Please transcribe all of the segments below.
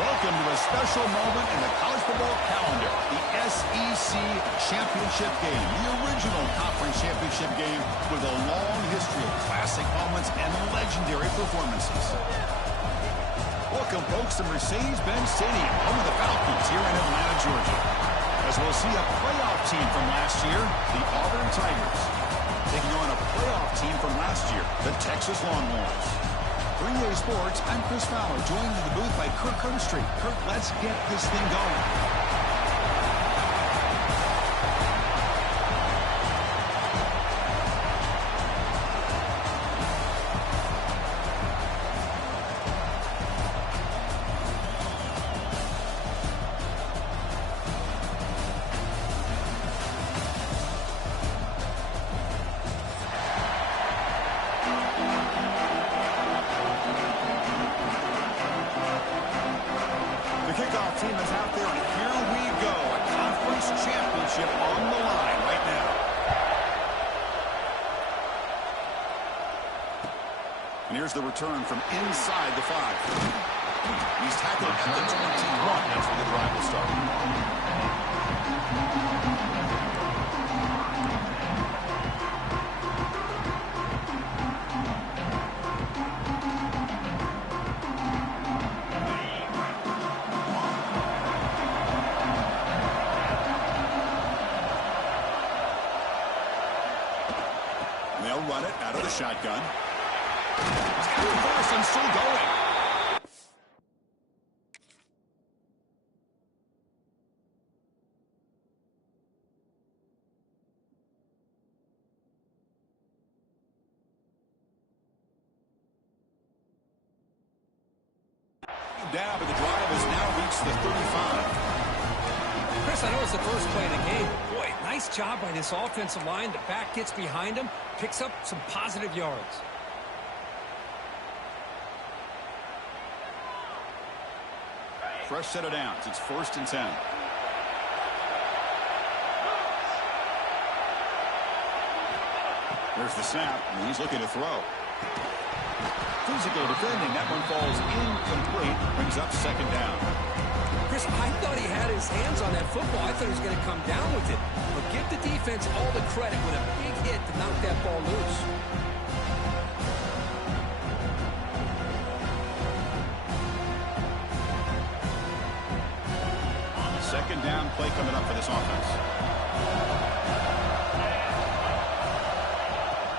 Welcome to a special moment in the college football calendar, the SEC Championship Game, the original conference championship game with a long history of classic moments and legendary performances. Welcome, folks, to Mercedes-Benz Stadium, home of the Falcons here in Atlanta, Georgia. As we'll see a playoff team from last year, the Auburn Tigers, taking on a playoff team from last year, the Texas Longhorns. 3A Sports, I'm Chris Fowler, joined in the booth by Kirk Herbstreit. Kirk, let's get this thing going. Team is out there, and here we go. A conference championship on the line right now. And here's the return from inside the 5. He's tackled at the 21. That's where the drive will start. They'll run it out of the shotgun. He's got the first and still going. Down, but the drive has now reached the 35. Chris, I know it's the first play of the game. Boy, nice job by this offensive line. The back gets behind him, picks up some positive yards. Fresh set of downs. It's 1st and 10. There's the snap, and he's looking to throw. Physical defending. That one falls incomplete. Brings up 2nd down. Chris, I thought he had his hands on that football. I thought he was going to come down with it. But give the defense all the credit with a big hit to knock that ball loose. 2nd down play coming up for this offense.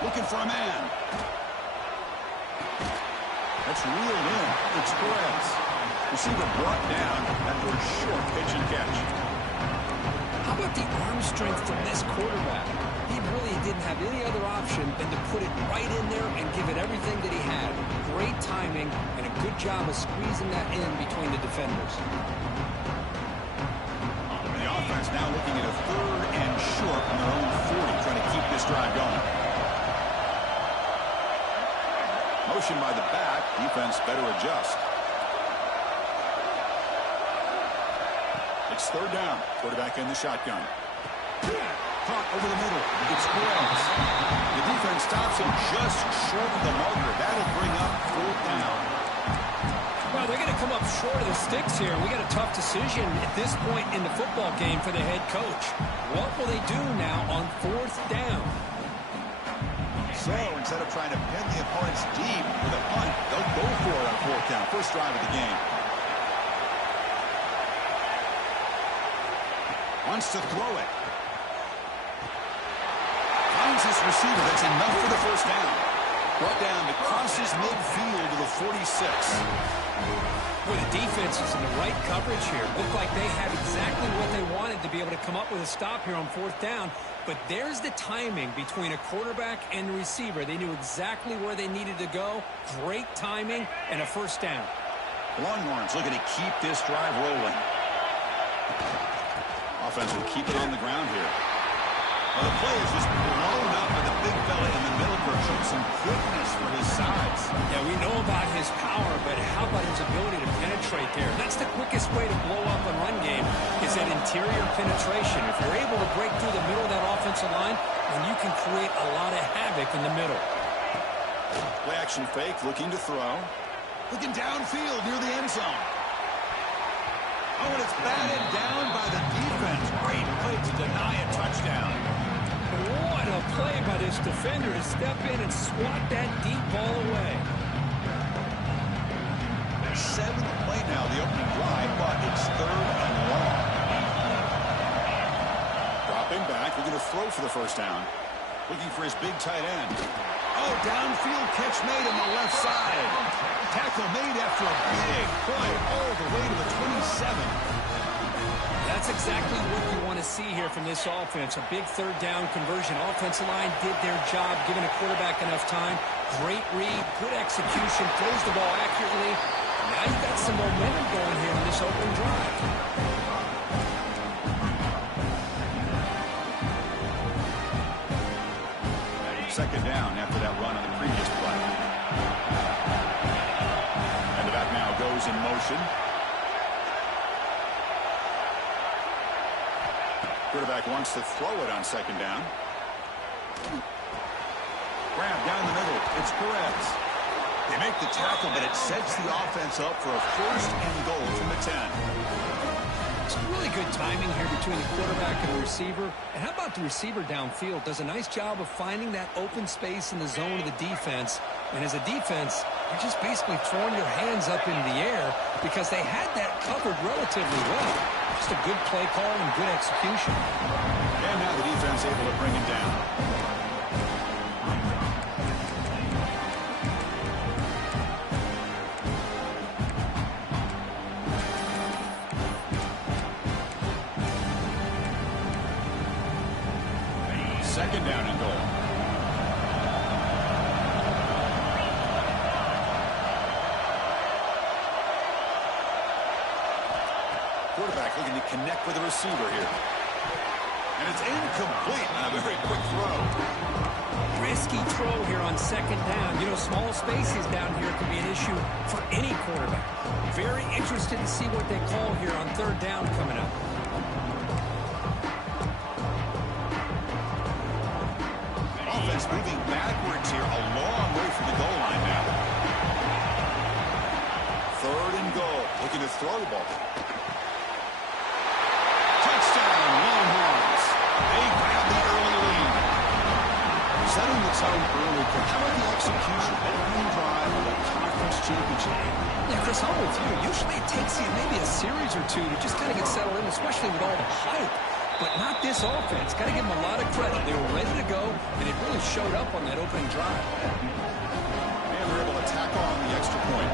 Looking for a man. That's reeled in. It's Perez. Receiver brought down after a short pitch and catch. How about the arm strength from this quarterback? He really didn't have any other option than to put it right in there and give it everything that he had. Great timing and a good job of squeezing that in between the defenders. The offense now looking at a 3rd and short on their own 40, trying to keep this drive going. Motion by the back. Defense better adjust. It's 3rd down. Quarterback in the shotgun. Caught over the middle. It's Perez. The defense stops him just short of the marker. That'll bring up 4th down. Well, they're going to come up short of the sticks here. We got a tough decision at this point in the football game for the head coach. What will they do now on 4th down? So instead of trying to pin the opponents deep with a punt, they'll go for it on 4th down. First drive of the game. Wants to throw it. Finds his receiver. That's enough for the 1st down. Brought down to crosses midfield to the 46. Well, the defense is in the right coverage here. Looked like they had exactly what they wanted to be able to come up with a stop here on 4th down. But there's the timing between a quarterback and the receiver. They knew exactly where they needed to go. Great timing and a 1st down. Longhorns looking to keep this drive rolling. Offense will keep it on the ground here. Well, the play is just blown up by the big fella in the middle for some quickness for his size. Yeah, we know about his power, but how about his ability to penetrate there? That's the quickest way to blow up a run game is that interior penetration. If you're able to break through the middle of that offensive line, then you can create a lot of havoc in the middle. Play action fake, looking to throw. Looking downfield near the end zone. Oh, and it's batted down by the defense. Great play to deny a touchdown. What a play by this defender to step in and swat that deep ball away. Seventh play now, the opening drive, but it's third and long. Dropping back, looking to throw for the first down. Looking for his big tight end. Oh, downfield catch made on the left side. Tackle made after a big play all the way to the 27. That's exactly what you want to see here from this offense. A big third down conversion. Offensive line did their job, giving a quarterback enough time. Great read, good execution, throws the ball accurately. Now you've got some momentum going here on this opening drive. Second down after that run on the previous play. And the back now goes in motion. Quarterback wants to throw it on second down. Grab down the middle. It's Perez. They make the tackle, but it sets the offense up for a first and goal from the 10. It's really good timing here between the quarterback and the receiver. And how about the receiver downfield? Does a nice job of finding that open space in the zone of the defense. And as a defense, you're just basically throwing your hands up in the air because they had that covered relatively well. Just a good play call and good execution. And now the defense able to bring it down. Second down and goal. Quarterback looking to connect with the receiver here. And it's incomplete on a very quick throw. Risky throw here on second down. You know, small spaces down here can be an issue for any quarterback. Very interested to see what they call here on third down coming up. Offense moving backwards here, a long way from the goal line now. Third and goal, looking to throw the ball. Touchdown, Longhorns. They grab the early lead. Setting the tone early, but how about the execution? Opening drive of a conference championship. Yeah, Chris, I'm with you. Usually it takes you maybe a series or two to just kind of get settled in, especially with all the hype. But not this offense. Got to give them a lot of credit. They were ready to go, and it really showed up on that opening drive. And they're able to tack on the extra point.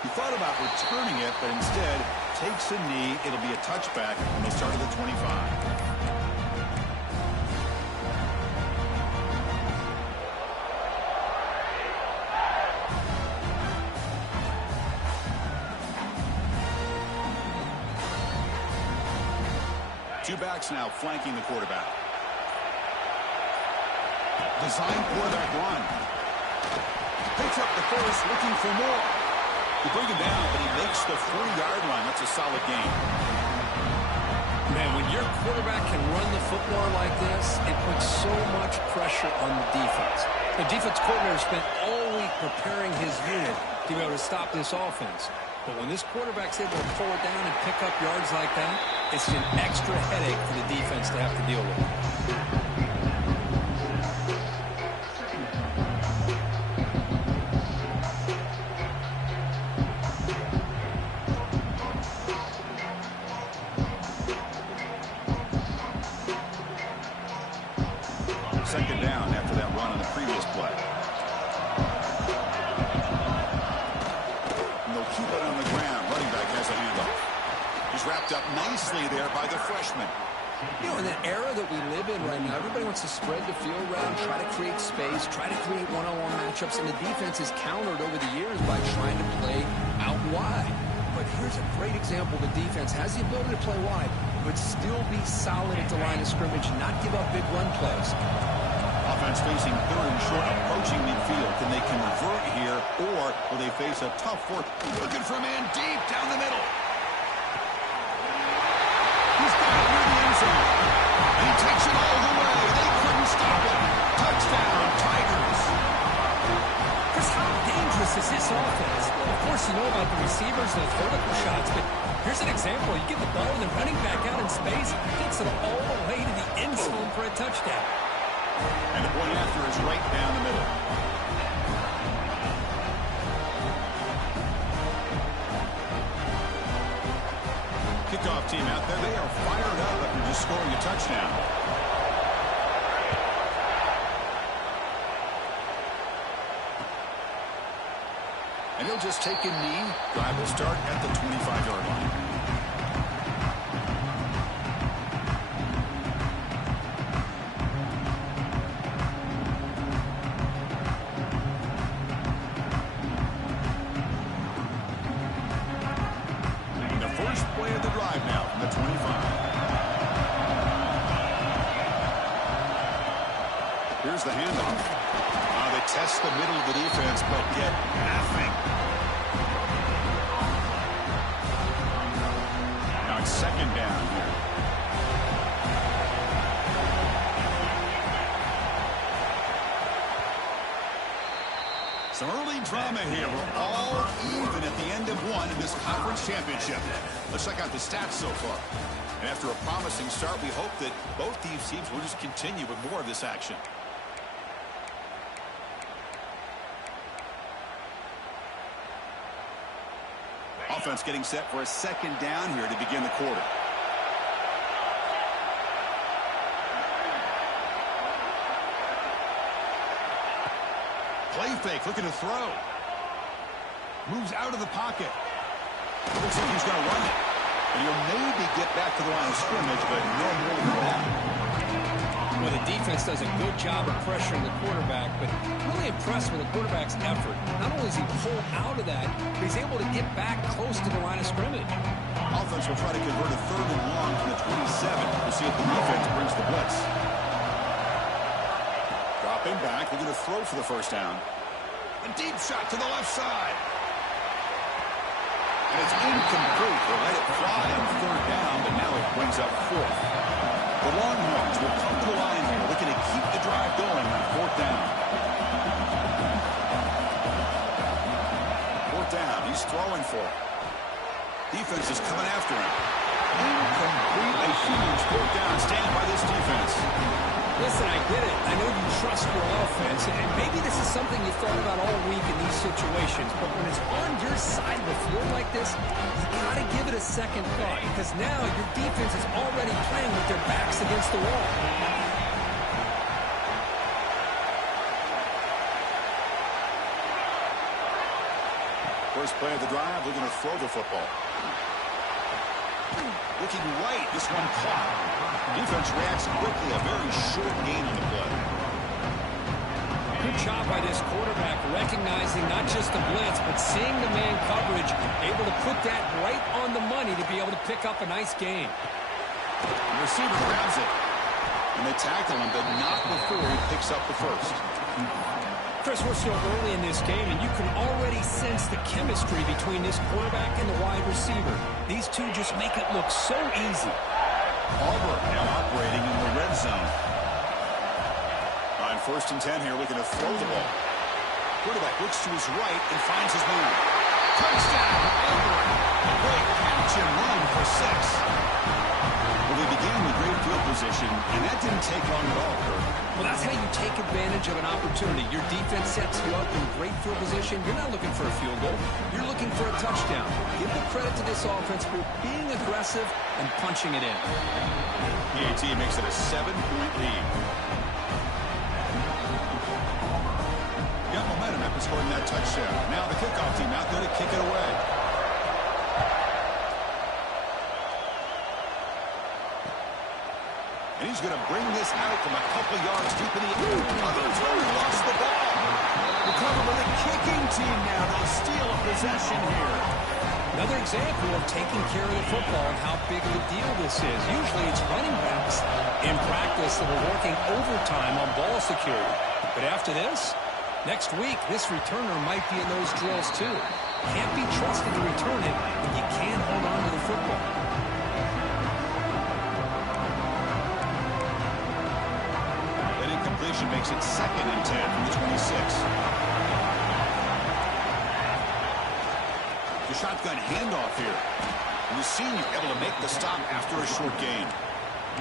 He thought about returning it, but instead takes a knee. It'll be a touchback, and they'll start at the 25. Two backs now flanking the quarterback. Design quarterback run. Picks up the first, looking for more. You bring him down, but he makes the 40-yard line. That's a solid gain. Man, when your quarterback can run the football like this, it puts so much pressure on the defense. The defense coordinator spent all week preparing his unit to be able to stop this offense. But when this quarterback's able to pull it down and pick up yards like that, it's an extra headache for the defense to have to deal with. Second down after that run on the previous play. And they'll keep it on the ground. Running back has a handoff. He's wrapped up nicely there by the freshman. You know, in the era that we live in right now, everybody wants to spread the field around, try to create space, try to create one-on-one matchups, and the defense is countered over the years by trying to play out wide. But here's a great example. The defense has the ability to play wide, but still be solid at the line of scrimmage and not give up big run plays. Offense facing third and short, approaching midfield. Can they convert here, or will they face a tough fourth? Looking for a man deep down the middle. He's got it near the end zone. And he takes it all the way. They couldn't stop it. Touchdown, about the receivers, those vertical shots, but here's an example. You get the ball and the running back out in space, gets it all the way to the end zone for a touchdown. And the point after is right down the middle. Kickoff team out there. They are fired up after just scoring a touchdown. And he'll just take a knee. Drive will start at the 25-yard line. And the first play of the drive now from the 25. Here's the handoff. They test the middle of the defense, but get nothing. Now it's second down here. Some early drama here. We're all even at the end of one in this conference championship. Let's check out the stats so far. And after a promising start, we hope that both these teams will just continue with more of this action. Offense getting set for a second down here to begin the quarter. Play fake, looking to throw. Moves out of the pocket. Looks like he's going to run it. And he'll maybe get back to the line of scrimmage, but no more than that. Well, the defense does a good job of pressuring the quarterback, but really impressed with the quarterback's effort. Not only is he pulled out of that, but he's able to get back close to the line of scrimmage. Offense will try to convert a 3rd and long from the 27. We'll see if the defense brings the blitz. Dropping back, looking to throw for the first down. A deep shot to the left side. And it's incomplete. They let it fly on 3rd down, but now it brings up 4th. The Longhorns will come to the line here, looking to keep the drive going on 4th down. 4th down, he's throwing for it. Defense is coming after him. Incomplete, a huge 4th down. Stand by this defense. Listen, I get it. I know you trust your offense, and maybe this is something you thought about all week in these situations, but when it's on your side of the field like this, you got to give it a second thought, because now your defense is already playing with their backs against the wall. First play of the drive, looking to throw the football. Looking right, this one caught. Defense reacts quickly, a very short gain on the play. Good job by this quarterback, recognizing not just the blitz, but seeing the man coverage, able to put that right on the money to be able to pick up a nice gain. The receiver grabs it, and they tackle him, but not before he picks up the first. Chris, we're still early in this game, and you can already sense the chemistry between this quarterback and the wide receiver. These two just make it look so easy. Auburn now operating in the red zone. On 1st and 10 here, looking to throw the ball. Quarterback looks to his right and finds his man. Touchdown, Auburn. A great catch and run for 6. Well, they began with great field position, and that didn't take long at all, Kurt. Well, that's how you take advantage of an opportunity. Your defense sets you up in great field position. You're not looking for a field goal. You're looking for a touchdown. Give the credit to this offense for being aggressive and punching it in. The AT makes it a 7-point lead. Got momentum after scoring that touchdown. Now the kickoff team out there to kick it away. And he's going to bring this out from a couple yards deep in the end. Tony lost the ball. Recover by the kicking team now. They'll steal a possession here. Another example of taking care of the football and how big of a deal this is. Usually it's running backs in practice that are working overtime on ball security. But after this, next week, this returner might be in those drills too. Can't be trusted to return it, but you can hold on to the football. Makes it 2nd and 10 from the 26. To shotgun handoff here. And the senior able to make the stop after a short gain.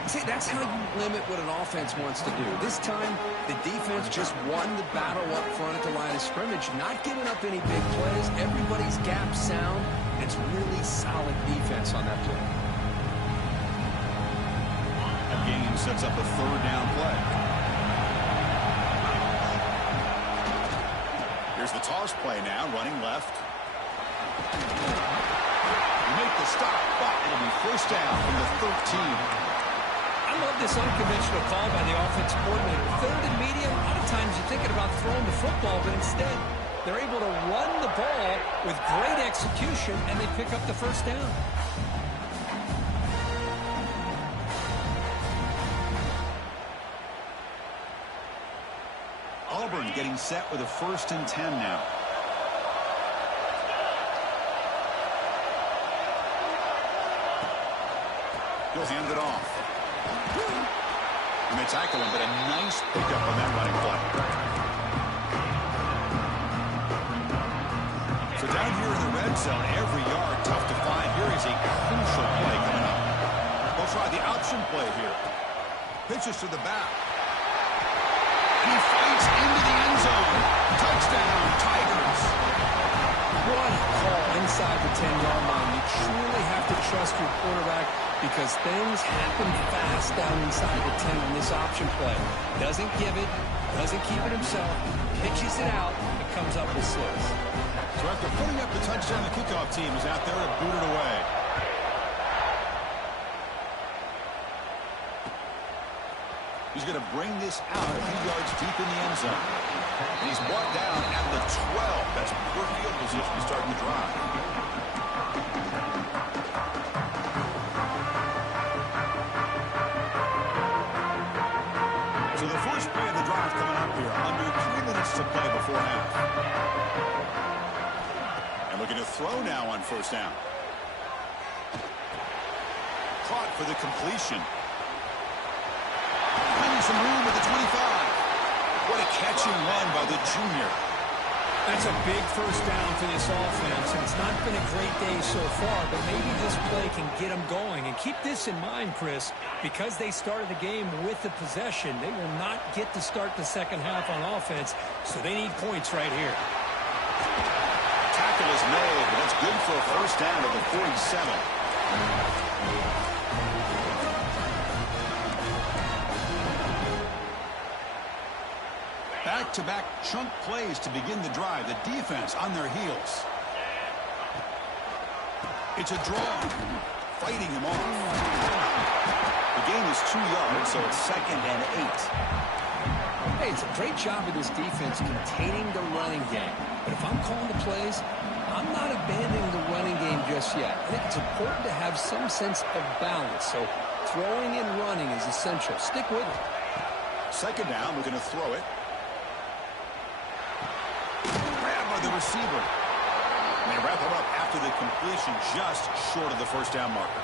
See, that's how you limit what an offense wants to do. This time, the defense just won the battle up front at the line of scrimmage, not giving up any big plays. Everybody's gap sound. It's really solid defense on that play. A gain sets up a third down play. Here's the toss play now, running left. Make the stop, but it'll be first down from the 13. I love this unconventional call by the offensive coordinator. Third and medium, a lot of times you're thinking about throwing the football, but instead they're able to run the ball with great execution, and they pick up the first down. Auburn getting set with a 1st and 10 now. He'll hand it off. And they tackle him, but a nice pickup on that running play. So down here in the red zone, every yard tough to find. Here is a crucial play coming up. They'll try the option play here. Pitches to the back. And he fights into the end zone. Touchdown, Tigers. What a call inside the 10-yard line. You truly have to trust your quarterback because things happen fast down inside the 10 on this option play. Doesn't give it, doesn't keep it himself, pitches it out, and comes up with 6. So after putting up the touchdown, the kickoff team is out there and booted away. He's going to bring this out a few yards deep in the end zone. And he's brought down at the 12. That's poor field position to start the drive. So the first play of the drive coming up here. Under 3 minutes to play before half. And looking to throw now on first down. Caught for the completion. Finding some room at the 25. What a catch and run by the junior. That's a big first down for this offense, and it's not been a great day so far, but maybe this play can get them going. And keep this in mind, Chris, because they started the game with the possession, they will not get to start the second half on offense, so they need points right here. Tackle is made, but that's good for a first down at the 47. Back-to-back chunk plays to begin the drive. The defense on their heels. It's a draw. Fighting him off. The gain is 2 yards, so it's 2nd and 8. Hey, it's a great job of this defense containing the running game. But if I'm calling the plays, I'm not abandoning the running game just yet. I think it's important to have some sense of balance. So throwing and running is essential. Stick with it. 2nd down, we're going to throw it. The receiver. And they wrap him up after the completion, just short of the first down marker.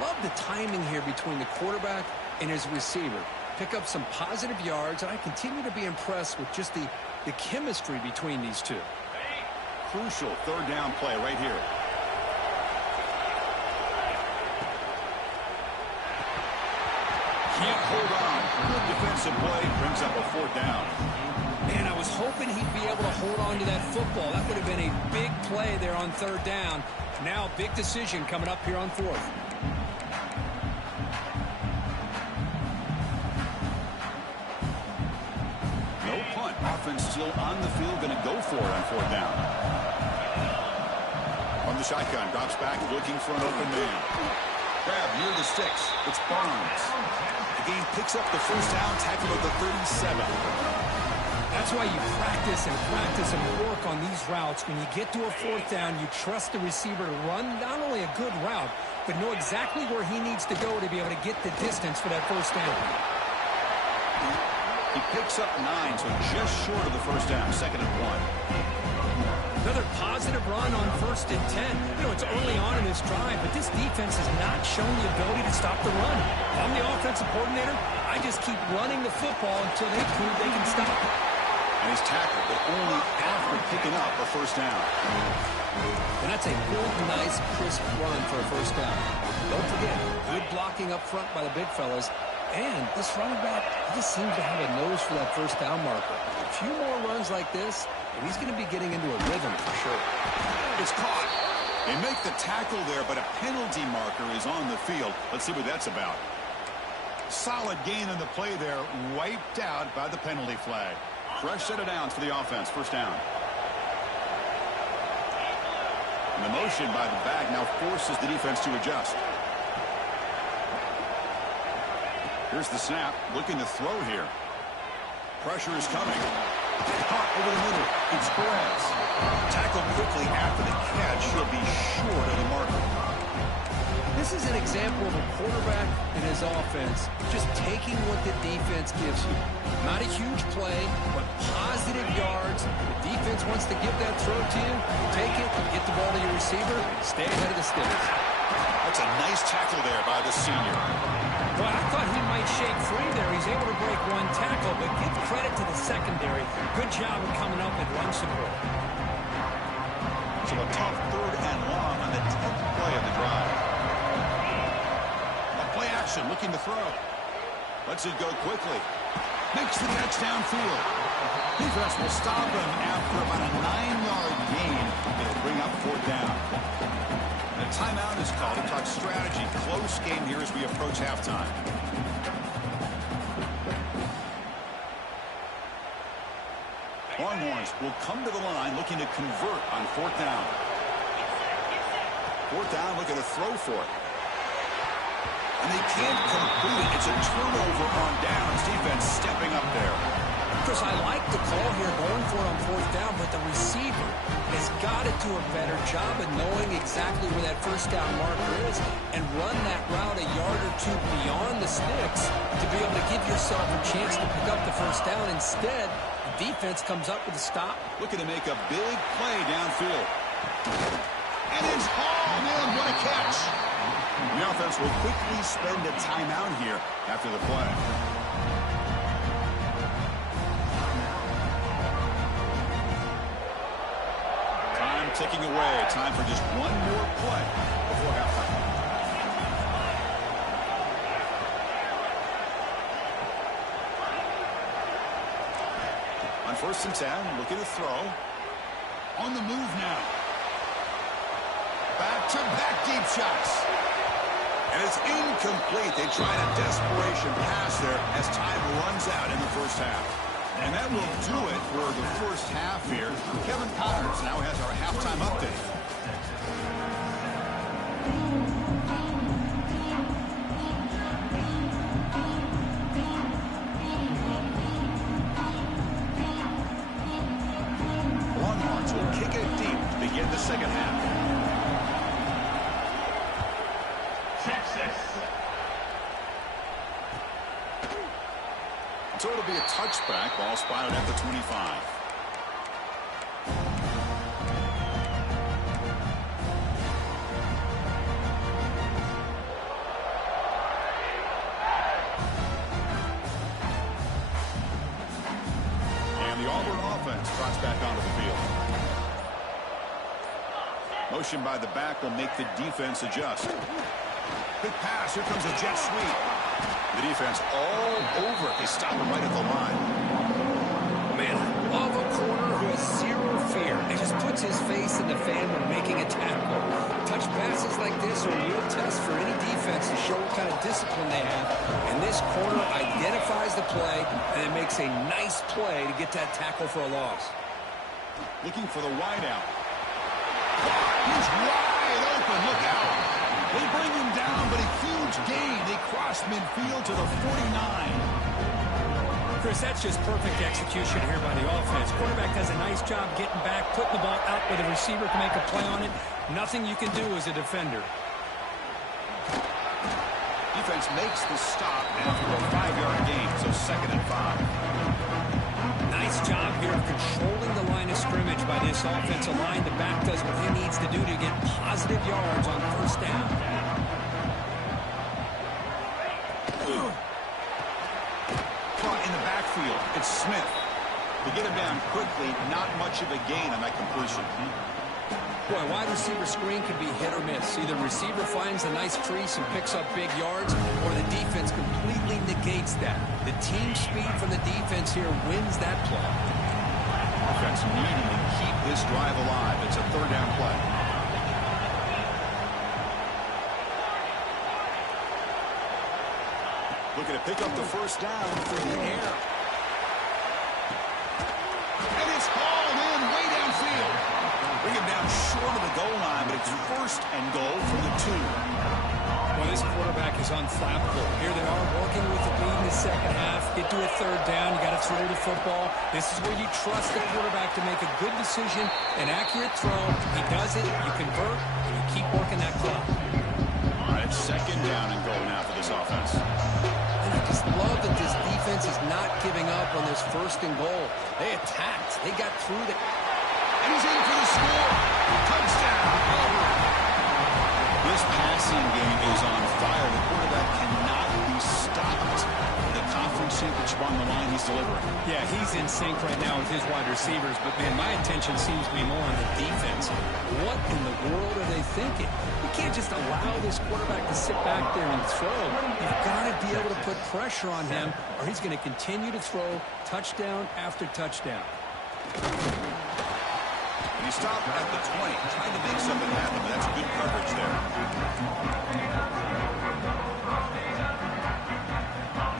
Love the timing here between the quarterback and his receiver. Pick up some positive yards, and I continue to be impressed with just the chemistry between these two. Crucial 3rd down play right here. Can't hold on. Good defensive play, brings up a 4th down. Man, I was hoping he'd be able to hold on to that football. That would have been a big play there on 3rd down. Now, big decision coming up here on 4th. No punt. Offense still on the field, going to go for it on 4th down. On the shotgun, drops back, looking for an open man. Grab near the sticks. It's Barnes. The game picks up the first down, tackle at the 37. That's why you practice and work on these routes. When you get to a 4th down, you trust the receiver to run not only a good route, but know exactly where he needs to go to be able to get the distance for that first down. He picks up 9, so just short of the first down, 2nd and 1. Another positive run on 1st and 10. You know, it's early on in this drive, but this defense has not shown the ability to stop the run. I'm the offensive coordinator. I just keep running the football until they prove they can stop it. And he's tackled, but only after picking up a first down. And that's a good, nice, crisp run for a first down. Don't forget, good blocking up front by the big fellas. And this running back, he just seems to have a nose for that first down marker. A few more runs like this, and he's going to be getting into a rhythm for sure. It's caught. They make the tackle there, but a penalty marker is on the field. Let's see what that's about. Solid gain in the play there, wiped out by the penalty flag. Fresh set of downs for the offense. First down. And the motion by the back now forces the defense to adjust. Here's the snap. Looking to throw here. Pressure is coming. Caught over the middle. It's Perez. Tackled quickly after the catch. He'll be short of the marker. This is an example of a quarterback and his offense just taking what the defense gives you. Not a huge play, but positive yards. The defense wants to give that throw to you. Take it, get the ball to your receiver, stay ahead of the sticks. That's a nice tackle there by the senior. Well, I thought he might shake free there. He's able to break one tackle, but give credit to the secondary. Good job of coming up with run support. So a tough 3rd and long on the 10th play of the drive. Play action, looking to throw. Lets it go quickly. Makes the catch downfield. Defense will stop him after about a 9-yard gain. It'll bring up 4th down. And a timeout is called to talk strategy. Close game here as we approach halftime. Longhorns will come to the line looking to convert on 4th down. 4th down, looking to throw for it. And they can't complete it. It's a turnover on downs. Defense stepping up there. Chris, I like the call here going for it on 4th down, but the receiver has got to do a better job of knowing exactly where that first down marker is and run that route a yard or two beyond the sticks to be able to give yourself a chance to pick up the first down. Instead, the defense comes up with a stop. Looking to make a big play downfield. And it's all in. What a catch. The offense will quickly spend a timeout here after the play. Time ticking away. Time for just one more play before halftime. On 1st and 10, looking to throw. On the move now. Back-to-back deep shots. And it's incomplete. They tried a desperation pass there as time runs out in the first half. And that will do it for the first half here. Kevin Connors now has our halftime update. Longhorns will kick it deep to begin the second half. So it'll be a touchback. Ball spotted at the 25. And the Auburn offense trots back onto the field. Motion by the back will make the defense adjust. Quick pass. Here comes a jet sweep. The defense all over it. They stop him right at the line. Man, I love a corner who has zero fear and just puts his face in the fan when making a tackle. Touch passes like this are a real test for any defense to show what kind of discipline they have. And this corner identifies the play and it makes a nice play to get that tackle for a loss. Looking for the wideout. He's wide open. Look out. They bring him down, but a huge gain. They cross midfield to the 49. Chris, that's just perfect execution here by the offense. Quarterback does a nice job getting back, putting the ball out where the receiver can make a play on it. Nothing you can do as a defender. Defense makes the stop after a 5-yard gain, so 2nd and 5. Nice job here of controlling the line of scrimmage by this offensive line. The back does what he needs to do to get positive yards on 1st down. Caught in the backfield. It's Smith. The get him down quickly, not much of a gain on that completion. Boy, wide receiver screen can be hit or miss. Either receiver finds a nice crease and picks up big yards, or the defense completely negates that. The team speed from the defense here wins that play. Offense needing to keep this drive alive. It's a third down play. Looking to pick up the first down through the air. And it's hauled in way downfield. Bring him down short of the goal line, but it's first and goal from the 2. Well, this quarterback is unflappable. Here they are working with the lead in the second half. Get to a third down. You got to throw the football. This is where you trust the quarterback to make a good decision, an accurate throw. He does it, you convert, and you keep working that clock. All right, second down and goal now for this offense. And I just love that this defense is not giving up on this first and goal. They attacked. They got through the... And he's in for the score. Touchdown. This passing game is on fire. The quarterback cannot be stopped. The conference championship on the line he's delivering. Yeah, he's in sync right now with his wide receivers, but, man, my attention seems to be more on the defense. What in the world are they thinking? You can't just allow this quarterback to sit back there and throw. You've got to be able to put pressure on him, or he's going to continue to throw touchdown after touchdown. He stopped at the 20, trying to make something happen, but that's good coverage there.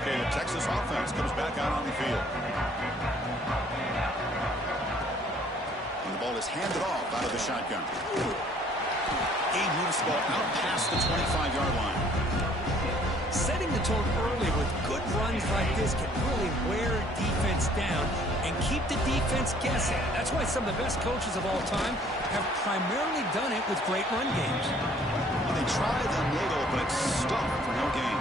Okay, the Texas offense comes back out on the field. And the ball is handed off out of the shotgun. Gabe moves the ball out past the 25-yard line. Setting the tone early with good runs like this can really wear defense down and keep the defense guessing. That's why some of the best coaches of all time have primarily done it with great run games. Well, they tried the middle, but stuck for no gain.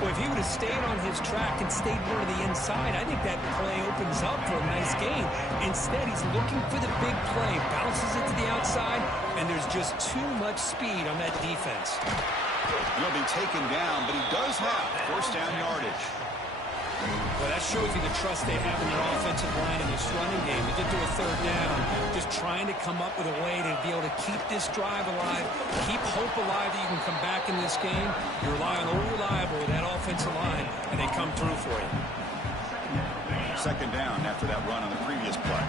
Well, if he would have stayed on his track and stayed more to the inside, I think that play opens up for a nice gain. Instead, he's looking for the big play, bounces it to the outside, and there's just too much speed on that defense. He'll be taken down, but he does have first down yardage. Well, that shows you the trust they have in their offensive line in this running game. To get to a third down, just trying to come up with a way to be able to keep this drive alive, keep hope alive that you can come back in this game. You rely on the reliable with that offensive line, and they come through for you. Second down after that run on the previous play.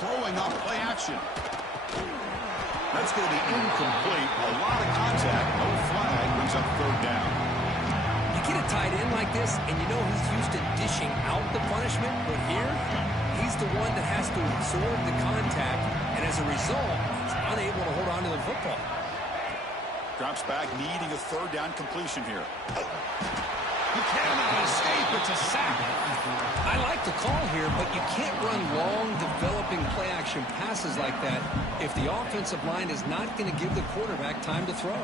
Throwing up play action. That's going to be incomplete. A lot of contact. No flag. Brings up third down. You get a tight end like this, and you know he's used to dishing out the punishment. But here, he's the one that has to absorb the contact. And as a result, he's unable to hold on to the football. Drops back, needing a third down completion here. He cannot escape. It's a sack. I like the call here, but you can't run long, developing play-action passes like that if the offensive line is not going to give the quarterback time to throw.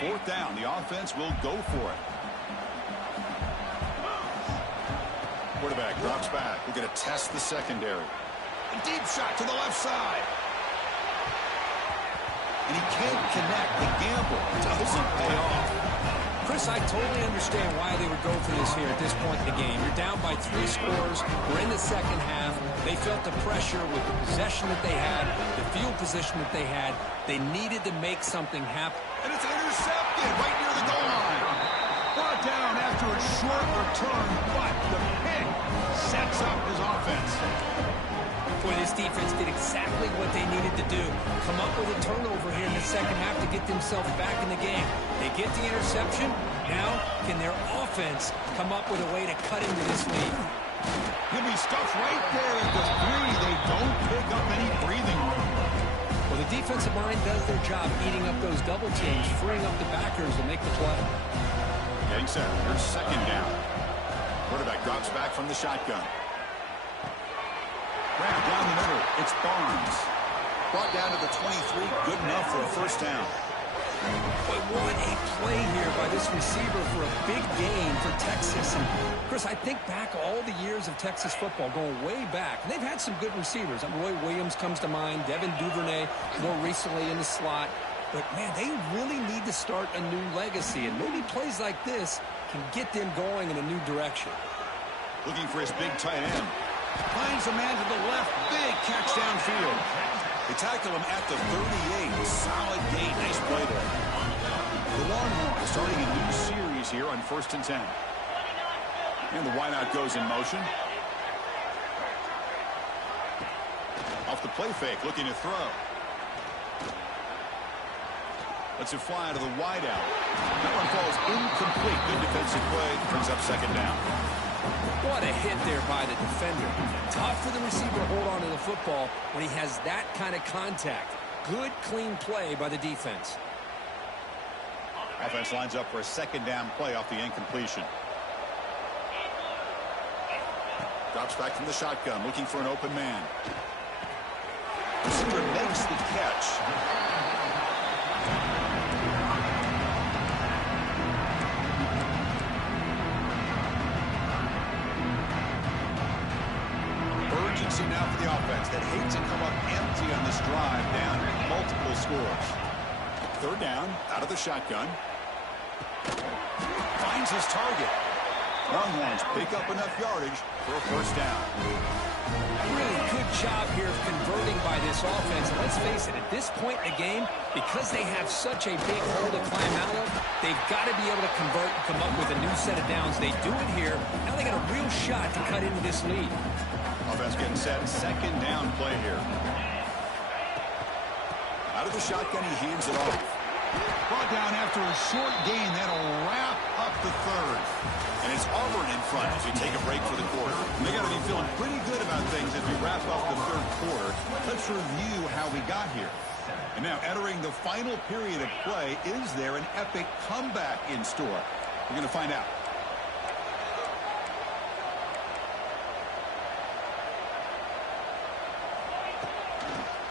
Fourth down. The offense will go for it. Quarterback drops back. We're going to test the secondary. A deep shot to the left side. And he can't connect. The gamble doesn't pay off. Chris, I totally understand why they would go for this here at this point in the game. You're down by 3 scores. We're in the second half. They felt the pressure with the possession that they had, the field position that they had. They needed to make something happen. And it's intercepted right near the goal line. Brought down after a short return, but the pick sets up his offense. Boy, this defense did exactly what they needed to do. Come up with a turnover here in the second half to get themselves back in the game. They get the interception. Now, can their offense come up with a way to cut into this lead? He'll be stuffed right there at the 3. They don't pick up any breathing room. Well, the defensive line does their job eating up those double teams, freeing up the backers to make the play. Getting set. Here's second down. Quarterback drops back from the shotgun. Grab down the middle. It's Barnes. Brought down to the 23. Good enough for a first down. But what a play here by this receiver for a big gain for Texas. And Chris, I think back all the years of Texas football, going way back, and they've had some good receivers. Roy Williams comes to mind, Devin Duvernay more recently in the slot. But, man, they really need to start a new legacy, and maybe plays like this can get them going in a new direction. Looking for his big tight end. Finds a man to the left. Big catch downfield. They tackle him at the 38. Solid gain. Nice play there. The Longhorns starting a new series here on 1st and 10. And the wideout goes in motion. Off the play fake, looking to throw. Lets it fly to the wideout. That one falls incomplete. Good defensive play. Brings up 2nd down. What a hit there by the defender. Tough for the receiver to hold on to the football when he has that kind of contact. Good, clean play by the defense. Offense lines up for a 2nd down play off the incompletion. Drops back from the shotgun, looking for an open man. Receiver makes the catch. Urgency now for the offense that hates to come up empty on this drive, down multiple scores. 3rd down, out of the shotgun. Finds his target. Longhorns pick up enough yardage for a 1st down. Really good job here of converting by this offense. Let's face it, at this point in the game, because they have such a big hole to climb out of, they've got to be able to convert and come up with a new set of downs. They do it here. Now they got a real shot to cut into this lead. Offense getting set. 2nd down play here. Out of the shotgun, he hands it off. Brought down after a short gain. That'll wrap up the 3rd. And it's Auburn in front as we take a break for the quarter. They got to be feeling pretty good about things as we wrap up the 3rd quarter. Let's review how we got here. And now entering the final period of play, is there an epic comeback in store? We're going to find out.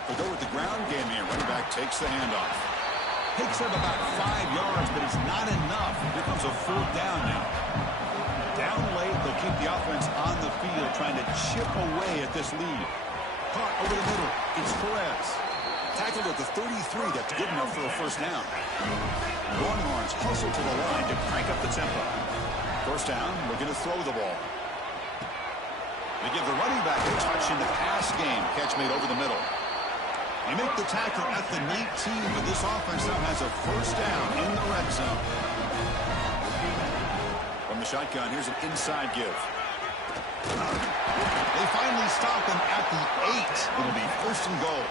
They'll go with the ground game here. Running back takes the handoff. Takes up about 5 yards, but it's not enough. Here comes a 4th down now. Down late, they'll keep the offense on the field, trying to chip away at this lead. Caught over the middle. It's Perez. Tackled at the 33. That's good enough for a 1st down. Longhorns hustle to the line to crank up the tempo. 1st down, we're going to throw the ball. They give the running back a touch in the pass game. Catch made over the middle. They make the tackle at the 19, but this offense now has a 1st down in the red zone. From the shotgun, here's an inside give. They finally stop him at the 8. It'll be 1st and goal.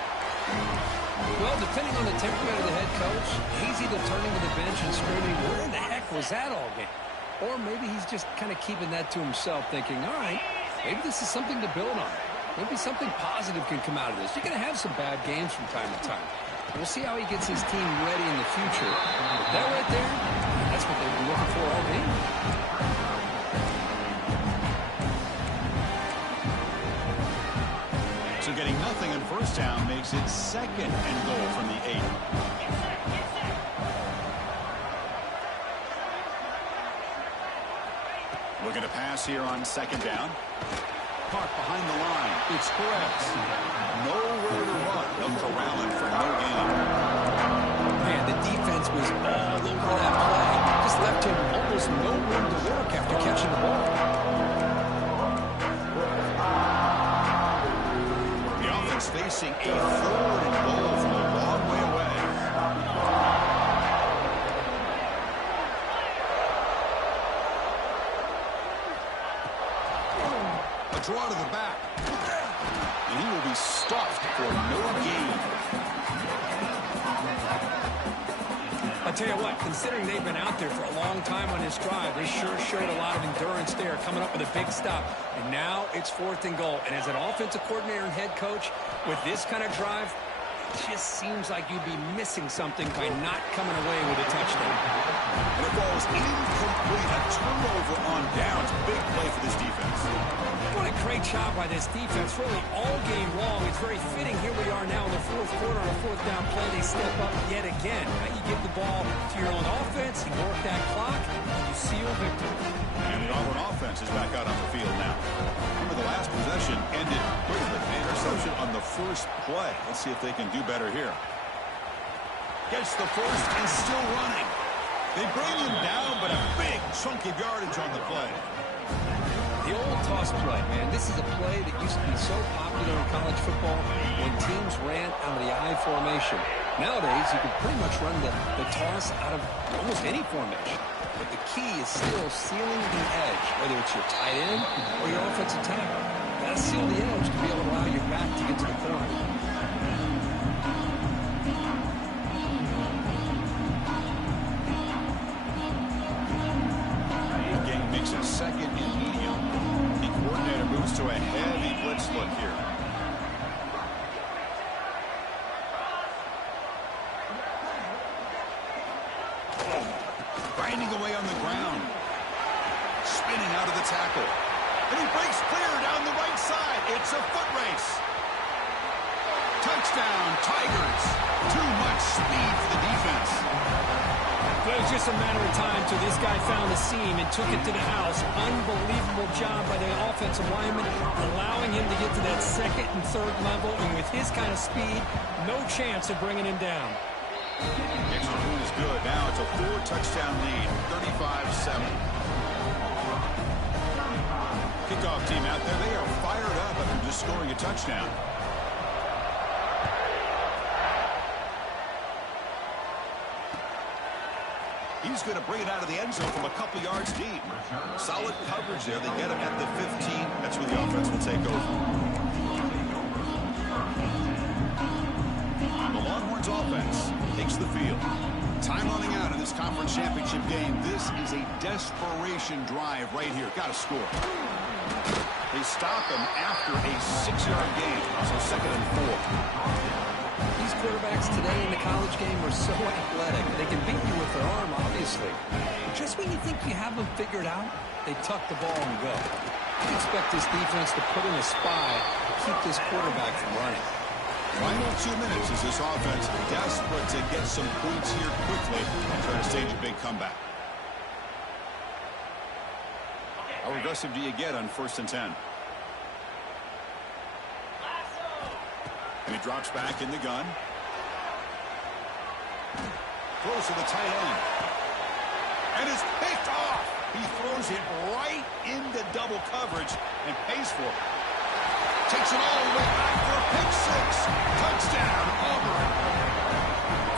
Well, depending on the temperament of the head coach, he's either turning to the bench and screaming, where in the heck was that all game? Or maybe he's just kind of keeping that to himself, thinking, all right, maybe this is something to build on. Maybe something positive can come out of this. You're going to have some bad games from time to time. We'll see how he gets his team ready in the future. But that right there, that's what they've been looking for all game. So getting nothing on 1st down makes it 2nd and goal from the 8. Looking to pass here on 2nd down. Caught behind the line. It's Perez. Nowhere to run. They'll corral him for no gain. Man, the defense was all over that play. Just left him almost no room to work after catching the ball. The offense facing a 3rd and goal from a long way away. A draw to the back. And he will be stuffed for no gain. I'll tell you what, considering they've been out there for a long time on this drive, they sure showed a lot of endurance there, coming up with a big stop. And now it's 4th and goal. And as an offensive coordinator and head coach, with this kind of drive, it just seems like you'd be missing something by not coming away with a touchdown. And it falls incomplete. incomplete. A turnover on downs. Big play for this defense. What a great job by this defense, really all game long. It's very fitting. Here we are now in the fourth quarter on a fourth down play. They step up yet again. Now you give the ball to your own offense, you work that clock, and you seal victory. And the Auburn offense is back out on the field now. Remember, the last possession ended quickly. An interception on the first play. Let's see if they can do better here. Gets the first and still running. They bring him down, but a big chunk of yardage on the play. The old toss play, man. This is a play that used to be so popular in college football when teams ran out of the I formation. Nowadays, you can pretty much run the toss out of almost any formation. But the key is still sealing the edge, whether it's your tight end or your offensive tackle. Got to seal the edge to be able to allow your back to get to the corner. Game makes it second and medium. The coordinator moves to a heavy blitz look here. Grinding away on the ground. Spinning out of the tackle. And he breaks clear down the right side. It's a foot race. Touchdown, Tigers. Too much speed for the defense. But it was just a matter of time till this guy found the seam and took it to the house. Unbelievable job by the offensive lineman, allowing him to get to that second and third level. And with his kind of speed, no chance of bringing him down. Extra point is good. Now it's a 4-touchdown lead, 35-7. Kickoff team out there, they are fired up after just scoring a touchdown. He's going to bring it out of the end zone from a couple yards deep. Solid coverage there. They get him at the 15. That's where the offense will take over. The Longhorns offense takes the field. Time running out in this conference championship game. This is a desperation drive right here. Got to score. They stop him after a 6-yard gain. So second and 4. These quarterbacks today in the college game are so athletic. They can beat you with their arm, obviously. But just when you think you have them figured out, they tuck the ball and go. I expect this defense to put in a spy to keep this quarterback from running. Final 2 minutes as this offense desperate to get some points here quickly and try to stage a big comeback. How aggressive do you get on 1st and 10? And he drops back in the gun. Throws to the tight end. And it's picked off. He throws it right into double coverage and pays for it. Takes it all the way back for a pick 6. Touchdown, Auburn.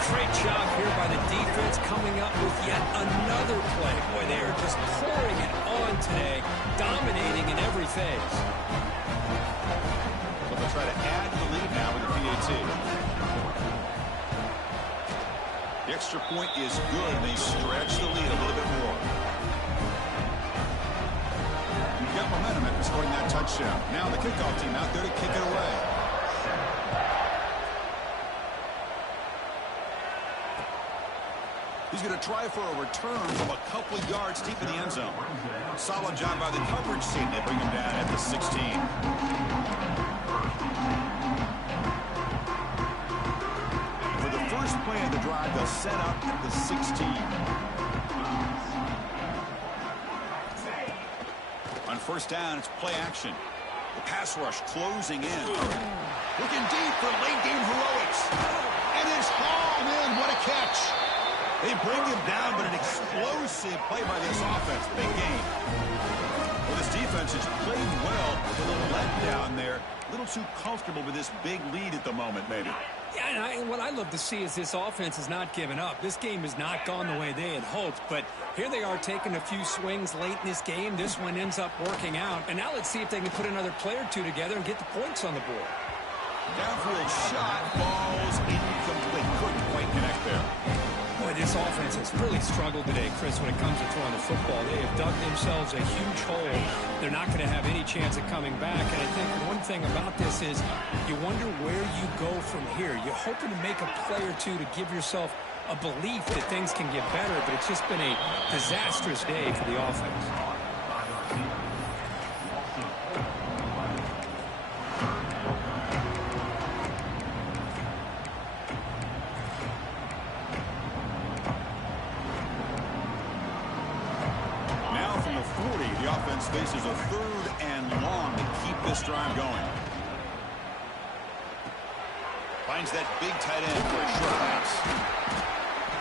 Great job here by the defense coming up with yet another play. Boy, they are just pouring it on today, dominating in every phase. So they'll try to add to the lead now with the PAT. The extra point is good. They stretch the lead a little bit more. You've got momentum after scoring that touchdown. Now the kickoff team out there to kick it away. He's going to try for a return from a couple of yards deep in the end zone. Solid job by the coverage team. They bring him down at the 16. For the first play of the drive, they'll set up at the 16. On 1st down, it's play action. The pass rush closing in. Looking deep for late game heroics. And it's hauled in. What a catch. They bring him down, but an explosive play by this offense. Big game. Well, this defense has played well with a little letdown there. A little too comfortable with this big lead at the moment, maybe. Yeah, and what I love to see is this offense has not given up. This game has not gone the way they had hoped, but here they are taking a few swings late in this game. This one ends up working out, and now let's see if they can put another play or two together and get the points on the board. Downfield shot, balls incomplete. Couldn't quite connect there. Boy, this offense has really struggled today, Chris, when it comes to throwing the football. They have dug themselves a huge hole. They're not going to have any chance of coming back. And I think one thing about this is you wonder where you go from here. You're hoping to make a play or two to give yourself a belief that things can get better, but it's just been a disastrous day for the offense. Now from the 40, the offense faces a 3rd and long to keep this drive going. Finds that big tight end for a short pass.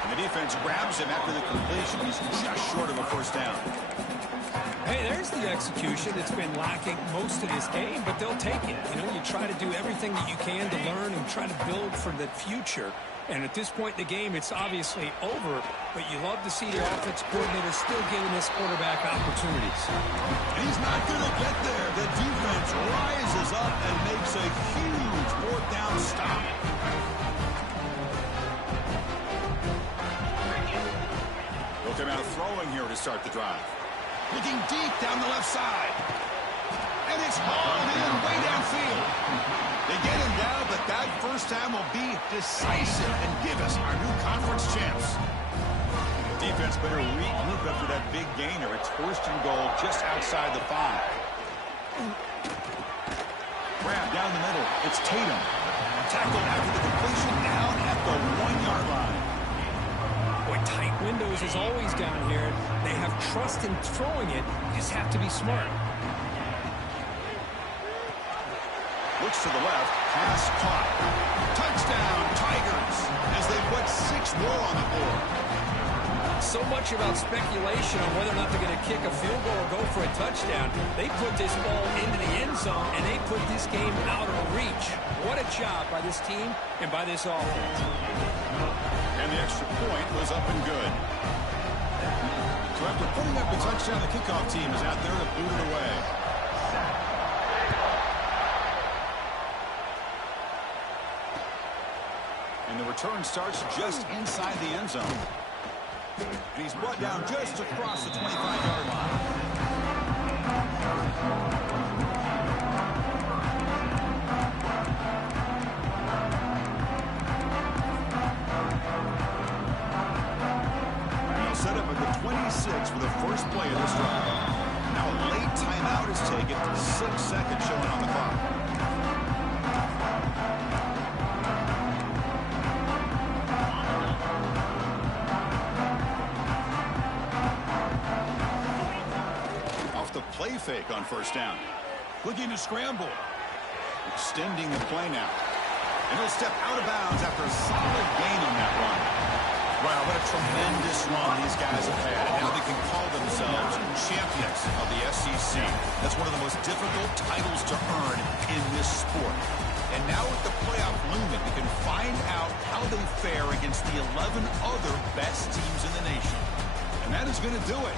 And the defense grabs him after the completion. He's just short of a first down. Hey, there's the execution that's been lacking most of this game, but they'll take it. You know, you try to do everything that you can to learn and try to build for the future. And at this point in the game, it's obviously over, but you love to see the offense coordinator still giving this quarterback opportunities. And he's not going to get there. The defense rises up and makes a huge 4th down stop. They'll come out throwing here to start the drive. Looking deep down the left side. And it's hauled in way downfield. They get him down, but that first time will be decisive and give us our new conference champs. Defense better regroup after that big gainer. It's 1st and goal just outside the 5. Grab down the middle. It's Tatum. Tackled after the completion down at the 1-yard line. Boy, tight windows is always down here. They have trust in throwing it. You just have to be smart. Looks to the left. Pass caught. Touchdown, Tigers, as they put 6 more on the board. So much about speculation on whether or not they're going to kick a field goal or go for a touchdown. They put this ball into the end zone, and they put this game out of reach. What a job by this team and by this offense. And the extra point was up and good. So after putting up the touchdown, the kickoff team is out there to boot it away. And the return starts just inside the end zone. And he's brought down just across the 25-yard line. And he'll set up at the 26 for the first play of this drive. Now a late timeout is taken. 6 seconds showing on the clock. Play fake on first down. Looking to scramble. Extending the play now. And he'll step out of bounds after a solid gain on that run. Wow, what a tremendous run these guys have had. And now they can call themselves champions of the SEC. That's one of the most difficult titles to earn in this sport. And now with the playoff looming, we can find out how they fare against the 11 other best teams in the nation. And that is going to do it.